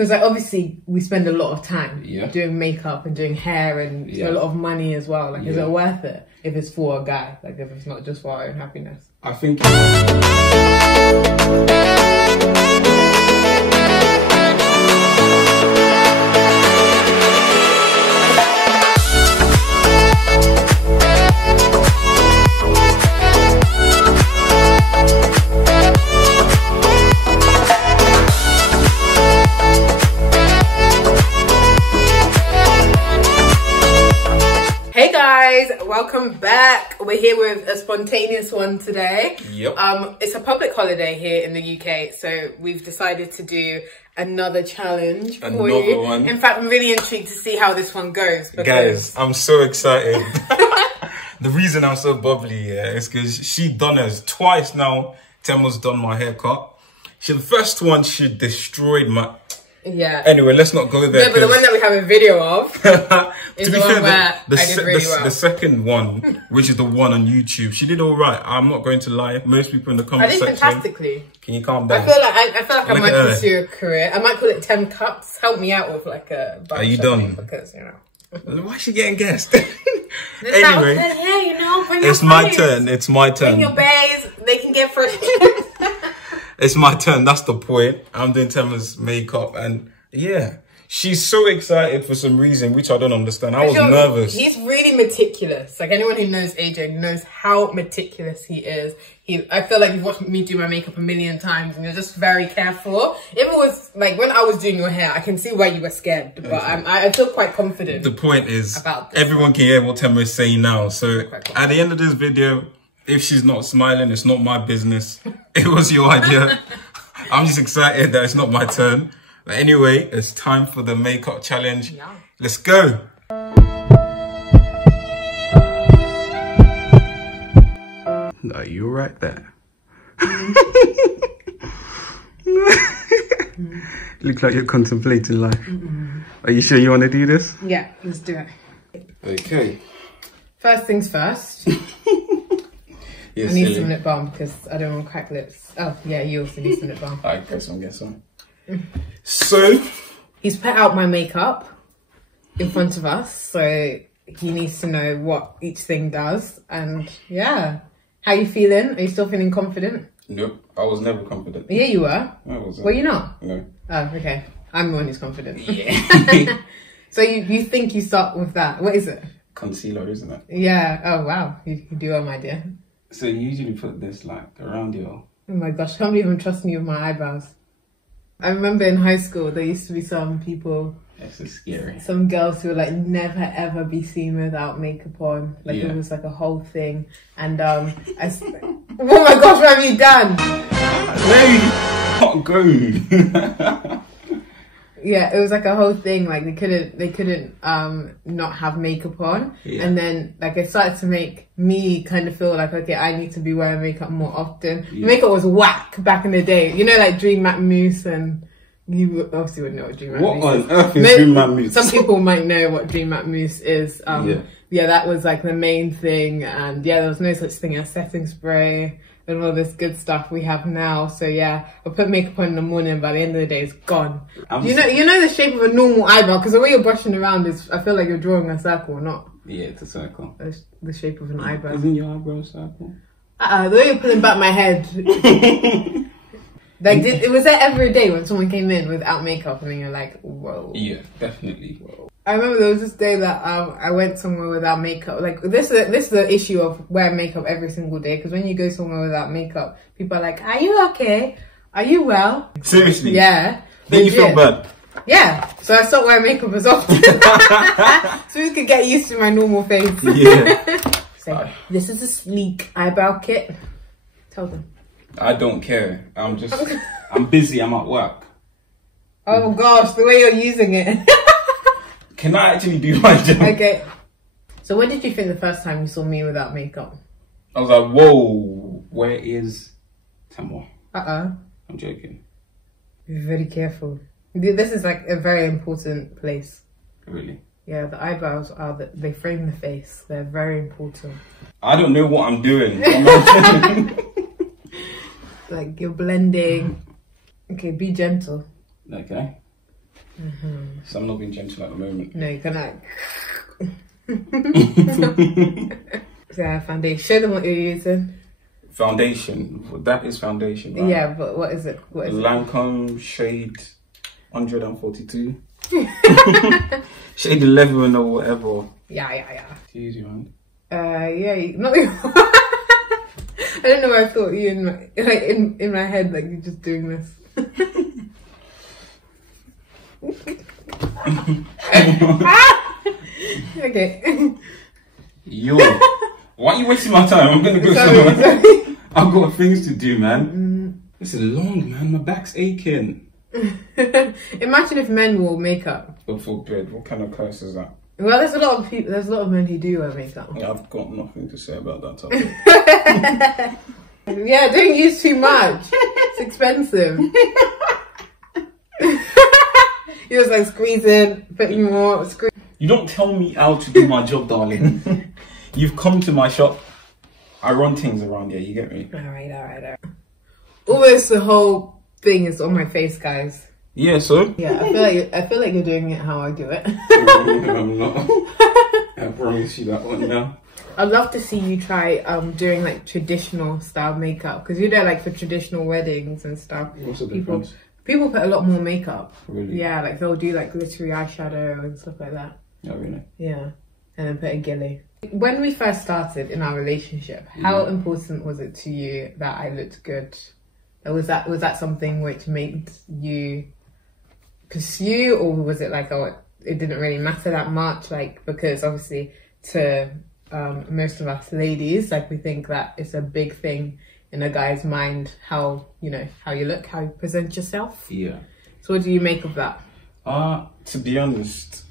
Because like obviously we spend a lot of time Yeah. doing makeup and doing hair and a lot of money as well. Like, is it worth it if it's for a guy? Like, if it's not just for our own happiness? I think. Hey guys, welcome back. We're here with a spontaneous one today. Yep. It's a public holiday here in the UK, so we've decided to do another challenge for you. One. In fact, I'm really intrigued to see how this one goes. Guys, I'm so excited. The reason I'm so bubbly is because she done hers twice now. Temwa's done my haircut. The first one, she destroyed my... Yeah. Anyway, let's not go there. No, but the one that we have a video of is the one where I did really well. The second one, which is the one on YouTube, she did all right. I'm not going to lie. Most people in the comment section... I did fantastically. Can you calm down? I feel like I might pursue a career. I might call it 10 cups. Help me out with like a... Are you done? Because, you know... Why is she getting guessed? Anyway, yeah, you know, it's my turn. It's my turn. Bring your bays. They can get fresh. It's my turn. That's the point. I'm doing Temwa's makeup, and yeah, she's so excited for some reason, which I don't understand. I was nervous. He's really meticulous. Like, anyone who knows AJ knows how meticulous he is. I feel like you've watched me do my makeup a million times, and you're just very careful. If it was like when I was doing your hair, I can see why you were scared, but I feel quite confident. The point is, about this. Everyone can hear what Temwa is saying now. So at the end of this video, if she's not smiling, it's not my business. It was your idea. I'm just excited that it's not my turn. But anyway, it's time for the makeup challenge. Yeah. Let's go. Are you right there? Looks like you're contemplating life. Are you sure you want to do this? Yeah, let's do it. Okay. First things first. I need some lip balm because I don't want cracked lips. Oh, yeah, you also need some lip balm. Alright, get some. So, he's put out my makeup in front of us, so he needs to know what each thing does. And yeah, how you feeling? Are you still feeling confident? Nope, I was never confident. Yeah, you were. I wasn't. Were you not? No. Oh, okay. I'm the one who's confident. Yeah. So you think you start with that? What is it? Concealer, isn't it? Yeah. Oh wow, you do have an idea. So you usually put this like around your... Oh my gosh, I can't believe I'm trusting you with my eyebrows. I remember in high school, there used to be some people... That's so scary. Some girls who would like never ever be seen without makeup on. Like it was like a whole thing. And oh my gosh, what have you done? No, you can't go. Yeah, it was like a whole thing. Like they couldn't not have makeup on. Yeah. And then like it started to make me kind of feel like, okay, I need to be wearing makeup more often. Yeah. Makeup was whack back in the day. You know, like Dream Matte Mousse, and you obviously would know what Dream Matte Mousse is. What on earth is Dream Matte Mousse? Some people might know what Dream Matte Mousse is. Yeah, that was like the main thing. And yeah, there was no such thing as setting spray and all this good stuff we have now. So yeah, I put makeup on in the morning, by the end of the day it's gone. You know the shape of a normal eyebrow, because the way you're brushing around is, I feel like you're drawing a circle, not? Yeah, it's a circle. The shape of an eyebrow. Isn't your eyebrow a circle? The way you're pulling back my head. Like, was there ever a day when someone came in without makeup and then you're like, whoa? Yeah, definitely. Whoa. I remember there was this day that I went somewhere without makeup. Like, this is the issue of wearing makeup every single day, because when you go somewhere without makeup, people are like, are you okay? Are you well? Seriously? Yeah. Then you feel bad? Yeah. So I stopped wearing makeup as often. So we could get used to my normal face. Yeah. So, this is a sleek eyebrow kit. Tell them. I don't care. I'm busy. I'm at work. Oh gosh, the way you're using it. Can I actually do my job? Okay. So what did you think the first time you saw me without makeup? I was like, whoa, where is Temwa? I'm joking. Be very careful. This is like a very important place. Really? Yeah, the eyebrows they frame the face. They're very important. I don't know what I'm doing. Like, you're blending. Okay, be gentle. Okay. So I'm not being gentle at the moment. No, you can like. Yeah, foundation. Show them what you're using. Foundation. Well, that is foundation, right? Yeah, but what is it? What is Lancome shade 142. Shade 11 or whatever. Yeah. It's easy, man. Yeah, not even. I don't know why I thought you in my head, like you're just doing this. Okay. Yo, why are you wasting my time? I'm gonna go somewhere. I've got things to do, man. This is long, man. My back's aching. Imagine if men wore makeup. God forbid. What kind of curse is that? Well, there's a lot of people. There's a lot of men who do wear makeup. Yeah, I've got nothing to say about that topic. Yeah, don't use too much. It's expensive. You're just like squeezing, putting more. You don't tell me how to do my job, darling. You've come to my shop. I run things around here. You get me? All right. Almost the whole thing is on my face, guys. Yeah, so? Yeah, I feel like you're doing it how I do it. I'm not. I promise you that one now. I'd love to see you try doing like traditional style makeup, because you're there like for traditional weddings and stuff. What's the difference? People put a lot more makeup. Really? Yeah, like they'll do like glittery eyeshadow and stuff like that. Oh, really? Yeah, and then put a gilly. When we first started in our relationship, how important was it to you that I looked good? Was that something which made you pursue, or was it like, oh, it didn't really matter that much? Like, because obviously to most of us ladies, like we think that it's a big thing in a guy's mind, how you look, how you present yourself. Yeah. So what do you make of that? To be honest,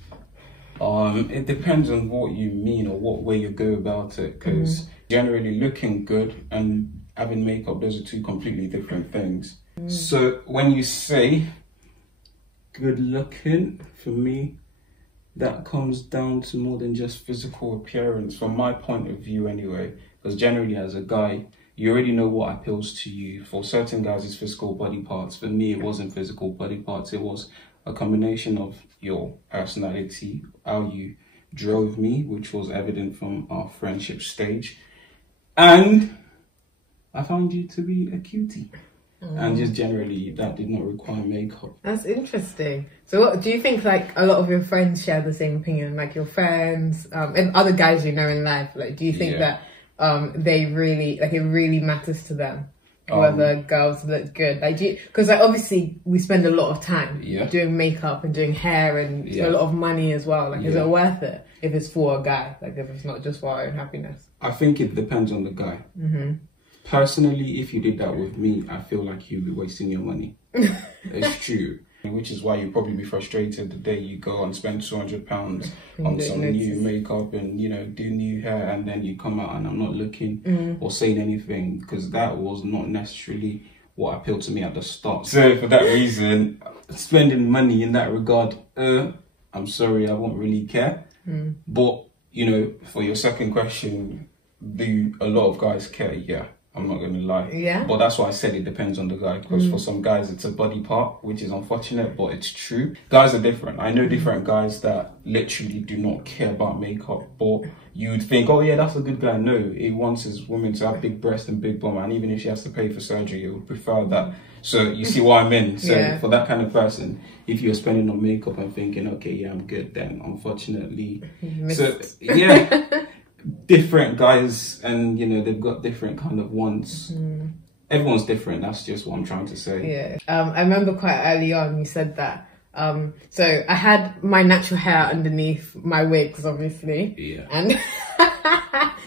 it depends on what you mean or what way you go about it, because generally looking good and having makeup, those are two completely different things. So when you say good looking, for me, that comes down to more than just physical appearance, from my point of view anyway, because generally as a guy, you already know what appeals to you. For certain guys, it's physical body parts. For me, it wasn't physical body parts. It was a combination of your personality, how you drove me, which was evident from our friendship stage. And I found you to be a cutie. And just generally, that did not require makeup. That's interesting. So what do you think, like, a lot of your friends share the same opinion? Like your friends and other guys you know in life, like, do you think that they really, like, it really matters to them whether girls look good? Like, because like, obviously we spend a lot of time doing makeup and doing hair and a lot of money as well. Like, is it worth it if it's for a guy? Like, if it's not just for our own happiness? I think it depends on the guy. Personally, if you did that with me, I feel like you'd be wasting your money. It's true. Which is why you'll probably be frustrated the day you go and spend £200 on some new makeup and, do new hair, and then you come out and I'm not looking or saying anything, because that was not necessarily what appealed to me at the start. So for that reason, spending money in that regard, I'm sorry, I won't really care. But, for your second question, do a lot of guys care? Yeah. I'm not going to lie. Yeah. But that's why I said it depends on the guy. Because for some guys, it's a body part, which is unfortunate, but it's true. Guys are different. I know different guys that literally do not care about makeup. But you'd think, oh yeah, that's a good guy. No, he wants his woman to have big breasts and big bum. And even if she has to pay for surgery, he would prefer that. So you see what I mean? So for that kind of person, if you're spending on makeup and thinking, okay, yeah, I'm good, then unfortunately. Different guys, and they've got different kind of wants. Everyone's different. That's just what I'm trying to say. I remember quite early on you said that so I had my natural hair underneath my wigs, obviously, and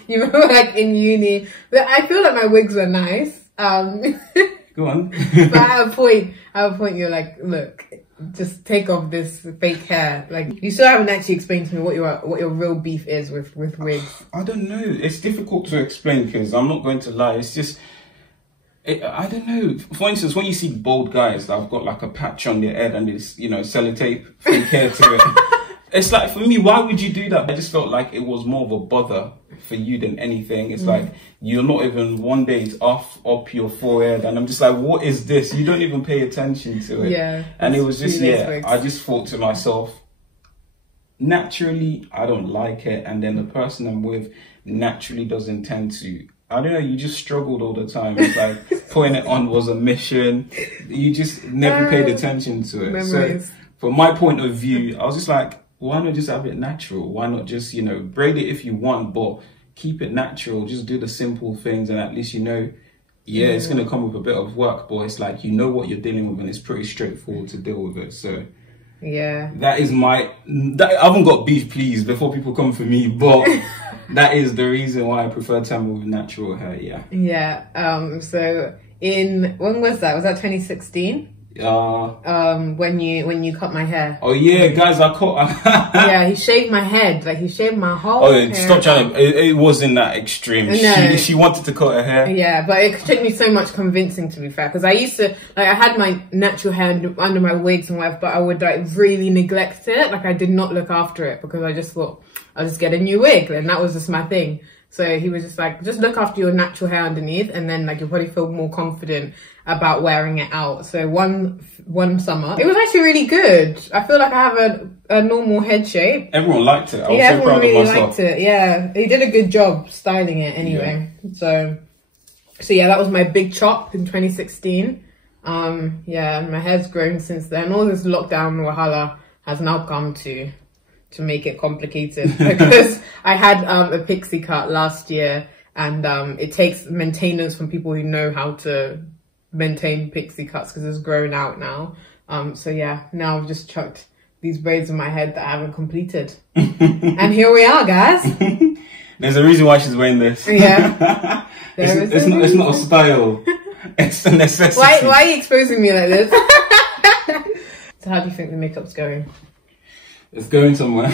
you remember, like, in uni, but I feel like my wigs were nice. Go on. But at a point you're like, look, just take off this fake hair. Like, you still haven't actually explained to me what your real beef is with wigs. I don't know. It's difficult to explain, because I'm not going to lie. It's just, I don't know. For instance, when you see bald guys that have got like a patch on their head and it's, sellotape fake hair to it, it's like, for me, why would you do that? I just felt like it was more of a bother for you than anything. It's like, you're not even, one day it's up your forehead, and I'm just like, what is this? You don't even pay attention to it. Yeah. And it was just, I just thought to myself, naturally, I don't like it. And then the person I'm with naturally doesn't tend to. I don't know, you just struggled all the time. It's like, putting it on was a mission. You just never paid attention to it. Memories. So, from my point of view, I was just like, why not just have it natural? Why not just, you know, braid it if you want, but keep it natural. Just do the simple things, and at least you know, it's going to come with a bit of work, but it's like, you know what you're dealing with, and it's pretty straightforward to deal with it. So, that is I haven't got beef, please, before people come for me, but that is the reason why I prefer Temwa with natural hair, So, when was that? Was that 2016? When you cut my hair. Oh yeah, guys, I cut. Yeah, he shaved my head. Like, he shaved my whole hair. Stop trying to. It wasn't that extreme. No. She wanted to cut her hair. Yeah, but it took me so much convincing, to be fair, because I used to, like, I had my natural hair under my wigs and whatever, but I would, like, really neglect it. Like, I did not look after it because I just thought I'll just get a new wig, and that was just my thing. So he was just like, just look after your natural hair underneath, and then, like, you'll probably feel more confident about wearing it out. So one summer, it was actually really good. I feel like I have a normal head shape. Everyone liked it. I was so everyone proud really of myself. liked it. Yeah, he did a good job styling it anyway. So yeah, that was my big chop in 2016. My hair's grown since then. All this lockdown wahala has now come to make it complicated because I had a pixie cut last year, and it takes maintenance from people who know how to maintain pixie cuts because it's grown out now. Now I've just chucked these braids in my head that I haven't completed. And here we are, guys. There's a reason why she's wearing this. Yeah. It's not a style. It's a necessity. Why are you exposing me like this? So how do you think the makeup's going? It's going somewhere.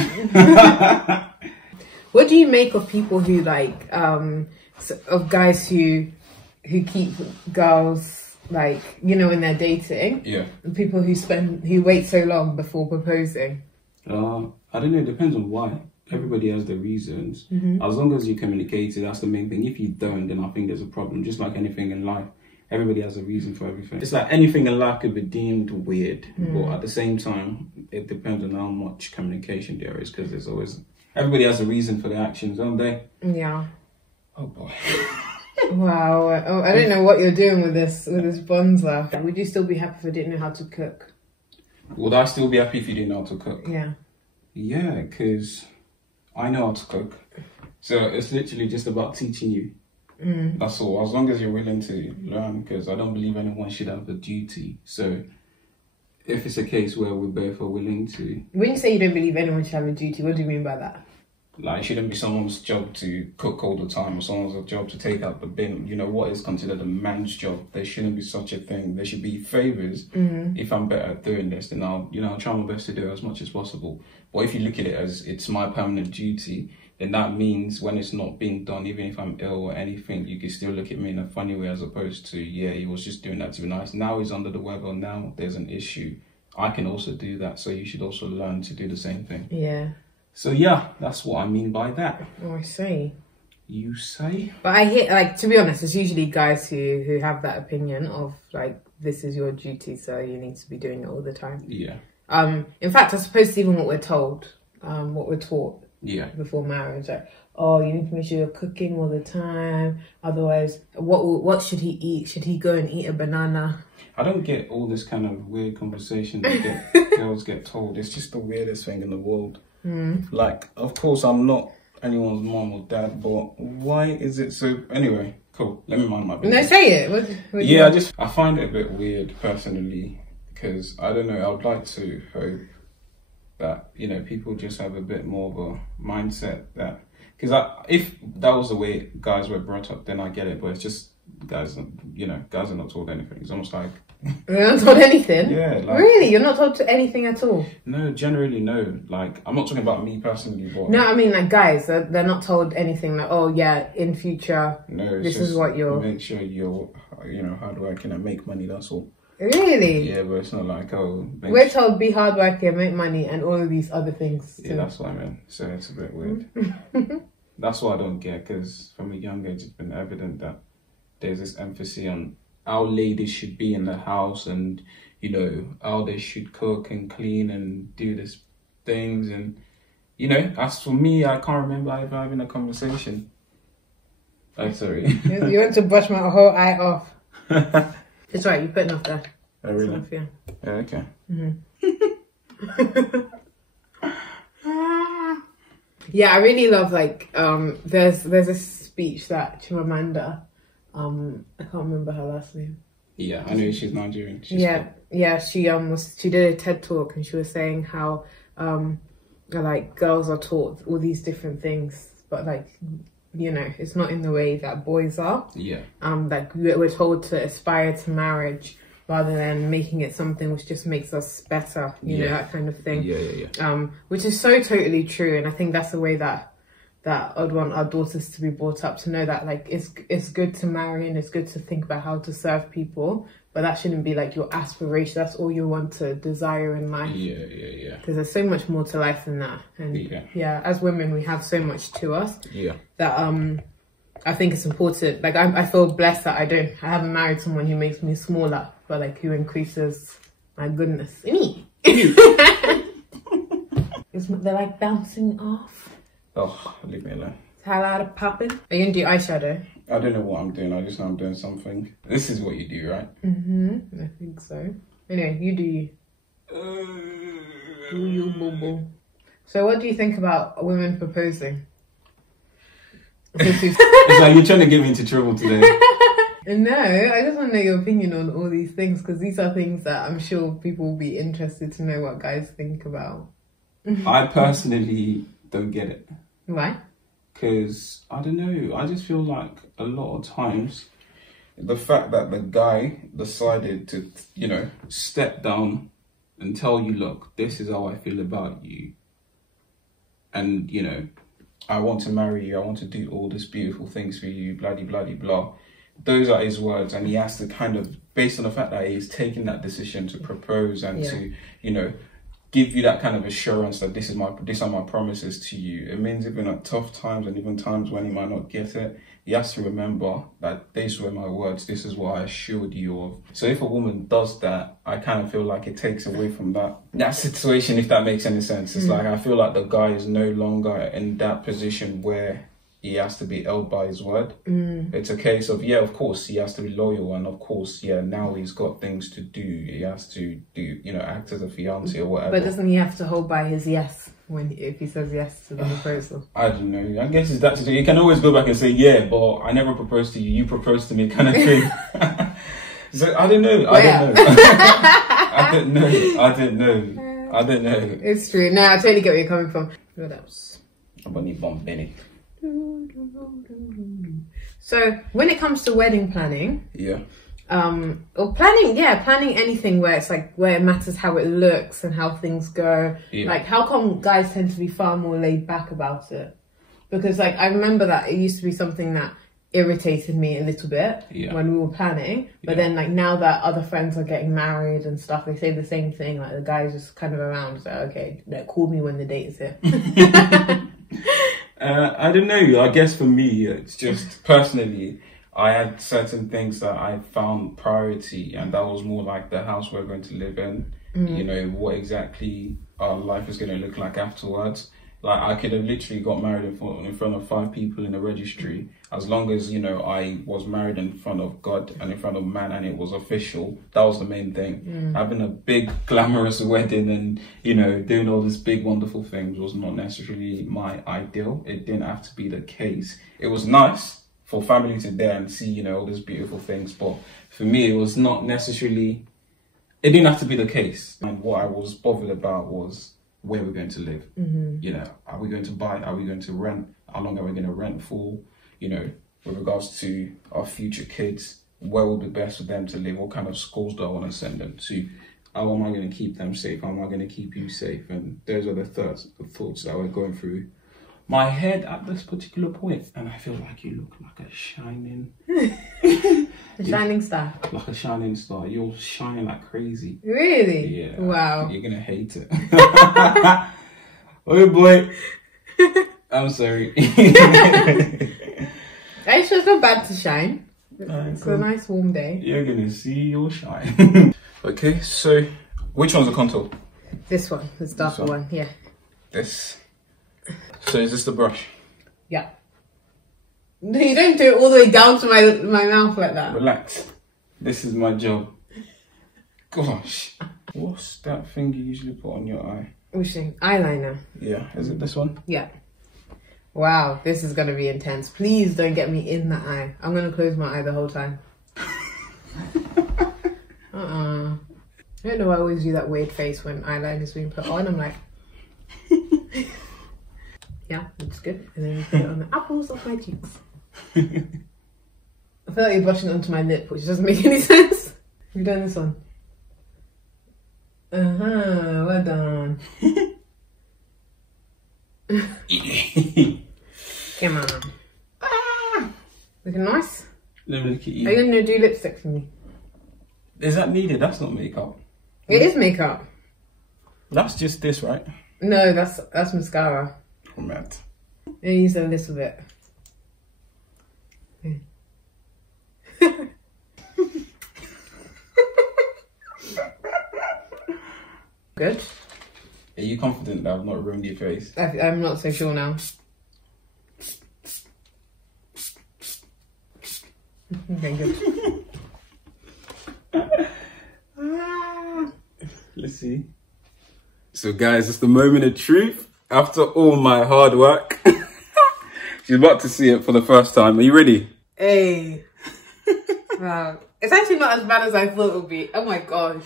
What do you make of people who like, of guys who keep girls, like, you know, when they're dating? Yeah. People who wait so long before proposing? I don't know, it depends on why. Everybody has their reasons. As long as you communicate it, that's the main thing. If you don't, then I think there's a problem. Just like anything in life, everybody has a reason for everything. It's like anything in life could be deemed weird, but at the same time, it depends on how much communication there is, because there's always, everybody has a reason for their actions, don't they? Yeah. Oh boy. Wow. Oh, I don't know what you're doing with this bonza. Would you still be happy if I didn't know how to cook? Would I still be happy if you didn't know how to cook? Yeah. Yeah, because I know how to cook. So it's literally just about teaching you. That's all. As long as you're willing to learn, because I don't believe anyone should have a duty. So if it's a case where we both are willing to... When you say you don't believe anyone should have a duty, what do you mean by that? Like, it shouldn't be someone's job to cook all the time, or someone's job to take out the bin. You know, what is considered a man's job? There shouldn't be such a thing. There should be favours. If I'm better at doing this, then I'll try my best to do it as much as possible. But if you look at it as it's my permanent duty, then that means when it's not being done, even if I'm ill or anything, you can still look at me in a funny way, as opposed to, yeah, he was just doing that to be nice. Now he's under the weather. Now there's an issue. I can also do that. So you should also learn to do the same thing. Yeah. So yeah, that's what I mean by that. Oh, I see. You say? But I hear, like, to be honest, it's usually guys who have that opinion of, like, this is your duty, so you need to be doing it all the time. Yeah. In fact, I suppose it's even what we're told, what we're taught. Yeah. Before marriage, like, oh, you need to make sure you're cooking all the time. Otherwise, what should he eat? Should he go and eat a banana? I don't get all this kind of weird conversation that girls get told. It's just the weirdest thing in the world. Like, of course, I'm not anyone's mom or dad, but why is it so? Anyway, cool. Let me mind my business. No, say it. What yeah, I find it a bit weird personally, because I don't know. I would like to hope that, you know, people just have a bit more of a mindset that, because if that was the way guys were brought up, then I get it. But it's just guys, you know, guys are not told anything. It's almost like you're not told anything? Yeah. Like, really? You're not told anything at all? No, generally no. Like, I'm not talking about me personally, but... No, I mean, like, guys, they're not told anything like, oh, yeah, in future, no, this is what you're... Make sure you're, you know, hardworking and make money, that's all. Really? Yeah, but it's not like, oh... We're told be hardworking, make money, and all of these other things. Yeah, that's what I mean. So it's a bit weird. That's what I don't get, because from a young age, it's been evident that there's this emphasis on how ladies should be in the house and, you know, how they should cook and clean and do these things. And, you know, as for me, I can't remember ever having a conversation. I'm sorry. You want to brush my whole eye off. It's right, you put enough there. Oh, really? Enough, yeah. Yeah, okay. Yeah, I really love, like, there's a speech that Chimamanda, I can't remember her last name. Yeah, I know she's Nigerian. She did a TED talk and she was saying how like girls are taught all these different things, but like, you know, it's not in the way that boys are. Yeah. Like we're told to aspire to marriage rather than making it something which just makes us better, you know, that kind of thing. Yeah. Which is so totally true, and I think that's the way that I'd want our daughters to be brought up, to know that like it's good to marry and it's good to think about how to serve people, but that shouldn't be like your aspiration. That's all you want to desire in life. Yeah. Because there's so much more to life than that. And yeah, as women, we have so much to us. Yeah. That I think it's important. Like I feel blessed that I haven't married someone who makes me smaller, but like who increases my goodness in me. They're like bouncing off. Oh, leave me alone. Highlighter popping. Are you gonna do eyeshadow? I don't know what I'm doing. I just know I'm doing something. This is what you do, right? I think so. Anyway, you do you. Do you, boo boo. So what do you think about women proposing? It's like you're trying to get me into trouble today. No, I just want to know your opinion on all these things, because these are things that I'm sure people will be interested to know what guys think about. I personally don't get it. Why? Because, I don't know, I just feel like a lot of times the fact that the guy decided to, you know, step down and tell you, look, this is how I feel about you. And, you know, I want to marry you, I want to do all these beautiful things for you, blah, blah, blah, blah. Those are his words, and he has to kind of, based on the fact that he's taking that decision to propose and to, you know, give you that kind of assurance that these are my promises to you. It means even at tough times and even times when he might not get it, he has to remember that these were my words, this is what I assured you of. So if a woman does that, I kind of feel like it takes away from that situation, if that makes any sense. It's like I feel like the guy is no longer in that position where he has to be held by his word. It's a case of, yeah, of course, he has to be loyal. And of course, yeah, now he's got things to do. He has to do, you know, act as a fiancé or whatever. But doesn't he have to hold by his yes if he says yes to the proposal? I don't know. I guess it's that. You can always go back and say, yeah, but I never proposed to you. You proposed to me, kind of thing. So I don't know. I don't know. It's true. No, I totally get where you're coming from. What else? Benny. So when it comes to wedding planning, or planning anything where it's like where it matters how it looks and how things go, like how come guys tend to be far more laid back about it? Because like I remember that it used to be something that irritated me a little bit when we were planning, but then like now that other friends are getting married and stuff, they say the same thing, like the guys just kind of around, so okay, call me when the date is here. I don't know. I guess for me, it's just personally, I had certain things that I found priority, and that was more like the house we're going to live in. You know, what exactly our life is going to look like afterwards. Like I could have literally got married in front of 5 people in a registry, as long as, you know, I was married in front of God and in front of man and it was official. That was the main thing. Having a big glamorous wedding and, you know, doing all these big wonderful things was not necessarily my ideal. It didn't have to be the case. It was nice for family to there and see, you know, all these beautiful things, but for me it was not necessarily, it didn't have to be the case. And what I was bothered about was where we're going to live. You know, are we going to buy? Are we going to rent? How long are we going to rent for? You know, with regards to our future kids, where will be best for them to live? What kind of schools do I want to send them to? How am I going to keep them safe? How am I going to keep you safe? And those are the thoughts that were going through my head at this particular point. And I feel like you look like a shining A shining star. Like a shining star. You'll shine like crazy. Really? Yeah. Wow. You're gonna hate it. Oh boy. I'm sorry. Actually, it's not bad to shine. It's a nice warm day. You're gonna see your shine. Okay, so which one's the contour? This one, this darker one, yeah. This. So is this the brush? Yeah. No, you don't do it all the way down to my mouth like that. Relax. This is my job. Gosh. What's that thing you usually put on your eye? Which thing? Eyeliner. Yeah, is it this one? Yeah. Wow, this is gonna be intense. Please don't get me in the eye. I'm gonna close my eye the whole time. I don't know why I always do that weird face when eyeliner is being put on. I'm like... Yeah, looks good. And then you put it on the apples of my cheeks. I feel like you're brushing it onto my lip, which doesn't make any sense. You've done this one. Well done. Come on. Looking nice? Let me look at you. Are you gonna do lipstick for me? Is that needed? That's not makeup. It is makeup. That's just this, right? No, that's mascara. Oh, mad. I use a little bit. Good. Are you confident that I've not ruined your face? I'm not so sure now. Okay, good. Let's see. So guys, it's the moment of truth. After all my hard work, she's about to see it for the first time. Are you ready? Hey. Wow. It's actually not as bad as I thought it would be. Oh my gosh.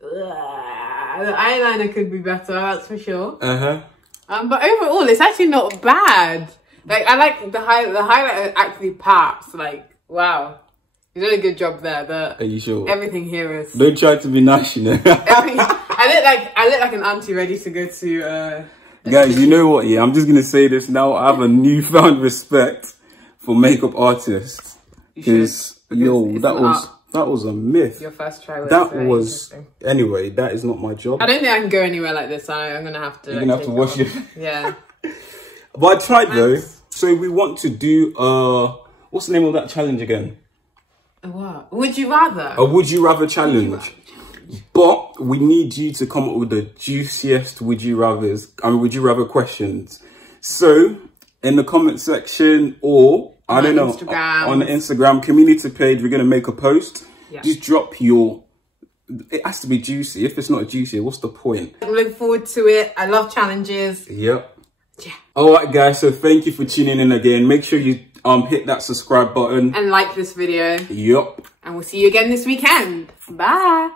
The eyeliner could be better, that's for sure. But overall, it's actually not bad. Like, I like the highlighter actually pops. Like, wow. You did a good job there. Are you sure? Everything here is... Don't try to be nice, you know. I look like an auntie ready to go to... Guys, you know what? Yeah, I'm just going to say this now. I have a newfound respect for makeup artists. Because, yo, that was a myth. Your first try was that was... Anyway, that is not my job. I don't think I can go anywhere like this. I'm going to have to... You're going to have to wash it. Yeah. But I tried, though. So we want to do... what's the name of that challenge again? What? Would you rather? A would you rather challenge. But we need you to come up with the juiciest would you rathers. Would you rather questions. So in the comment section or I don't know on the Instagram community page, we're gonna make a post. Yeah. Just drop your. It has to be juicy. If it's not juicy, what's the point? I'm looking forward to it. I love challenges. Yep. Yeah. All right, guys. So thank you for tuning in again. Make sure you hit that subscribe button and like this video. Yep. And we'll see you again this weekend. Bye.